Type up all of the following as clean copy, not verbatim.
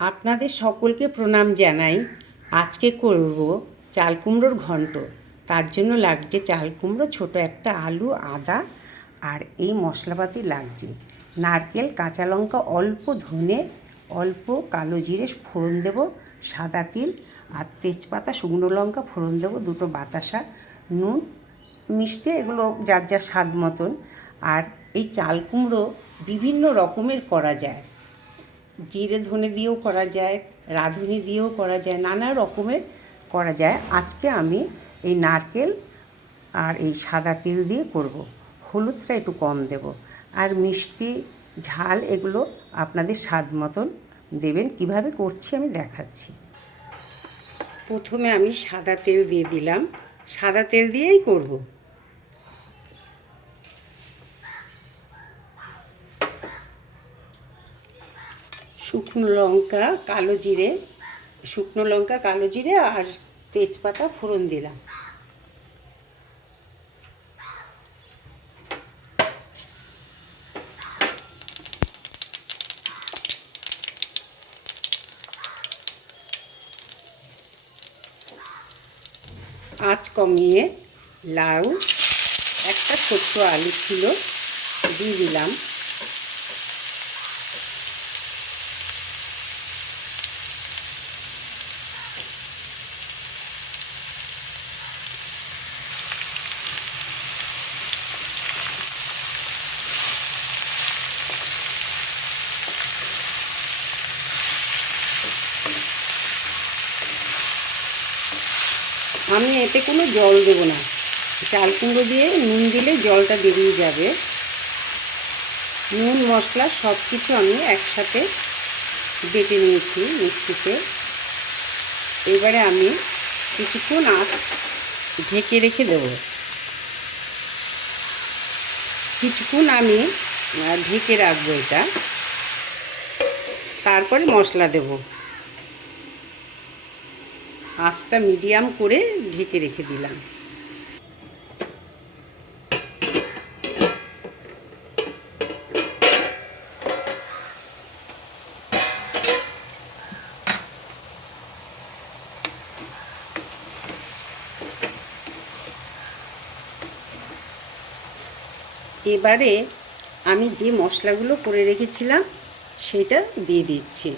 আপনাদের সকলকে প্রণাম জানাই। আজকে করব চাল কুমড়োর ঘন্ট। তার জন্য লাগছে চাল কুমড়ো, ছোটো একটা আলু, আদা আর এই মশলাপাতি লাগছে নারকেল, কাঁচা লঙ্কা, অল্প ধনে, অল্প কালো জিরে ফোড়ন দেবো, সাদা তিল আর তেজপাতা, শুকনো লঙ্কা ফোড়ন দেবো, দুটো বাতাসা, নুন, মিষ্টি, এগুলো যার যার স্বাদ মতন। আর এই চাল কুমড়ো বিভিন্ন রকমের করা যায়, জিরে ধনে দিয়েও করা যায়, রাঁধুনি দিয়েও করা যায়, নানা রকমের করা যায়। আজকে আমি এই নারকেল আর এই সাদা তিল দিয়ে করব। হলুদটা একটু কম দেব, আর মিষ্টি ঝাল এগুলো আপনাদের স্বাদ মতন দেবেন। কিভাবে করছি আমি দেখাচ্ছি। প্রথমে আমি সাদা তেল দিয়ে দিলাম, সাদা তেল দিয়েই করব। শুকনো লঙ্কা, কালো জিরে, শুকনো লঙ্কা, কালো জিরে আর তেজপাতা ফোড়ন দিলাম। আঁচ কমিয়ে লাউ, একটা ছোট্ট আলু ছিল দিয়ে দিলাম। আমি এতে কোনো জল দেবো না, চাল কুমড়ো দিয়ে নুন দিলে জলটা বেরিয়ে যাবে। নুন মশলা সব কিছু আমি একসাথে বেটে নিয়েছি মিক্সিতে। এবারে আমি কিছুক্ষণ আঁচ ঢেকে রেখে দেব। কিছুক্ষণ আমি ঢেকে রাখবো এটা, তারপরে মশলা দেব। আঁচটা মিডিয়াম করে ঢেকে রেখে দিলাম। এবারে আমি যে মশলাগুলো করে রেখেছিলাম সেটা দিয়ে দিচ্ছি।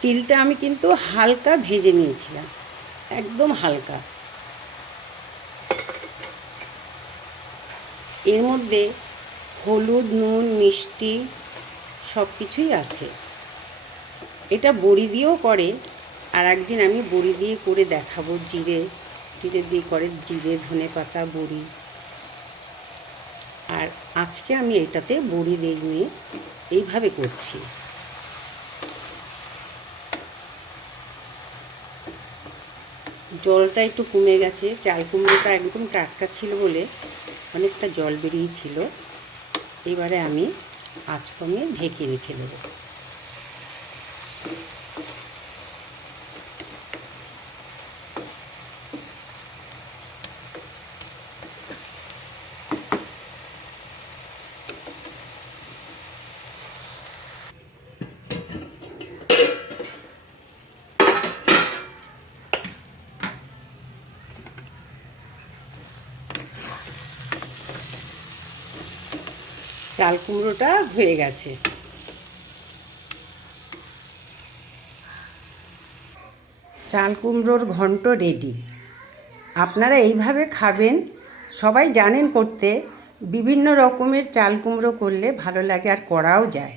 তিলটা আমি কিন্তু হালকা ভেজে নিয়েছিলাম, একদম হালকা। এর মধ্যে হলুদ, নুন, মিষ্টি সব কিছুই আছে। এটা বড়ি দিয়েও করে, আর একদিন আমি বড়ি দিয়ে করে দেখাবো। জিরে জিরে দিয়ে করে, জিরে, ধনে পাতা, বড়ি। আর আজকে আমি এটাতে বড়ি দিয়ে এইভাবে করছি। জলটা একটু কমে গেছে, চাল কুমড়োটা একদম টাটকা ছিল বলে অনেকটা জল বেরিয়েছিল। এবারে আমি আঁচ কমিয়ে ঢেকে রেখে দেবো। চাল কুমড়োটা হয়ে গেছে। চাল কুমড়োর ঘন্ট রেডি। আপনারা এইভাবে খাবেন, সবাই জানেন করতে। বিভিন্ন রকমের চাল কুমড়ো করলে ভালো লাগে, আর করাও যায়।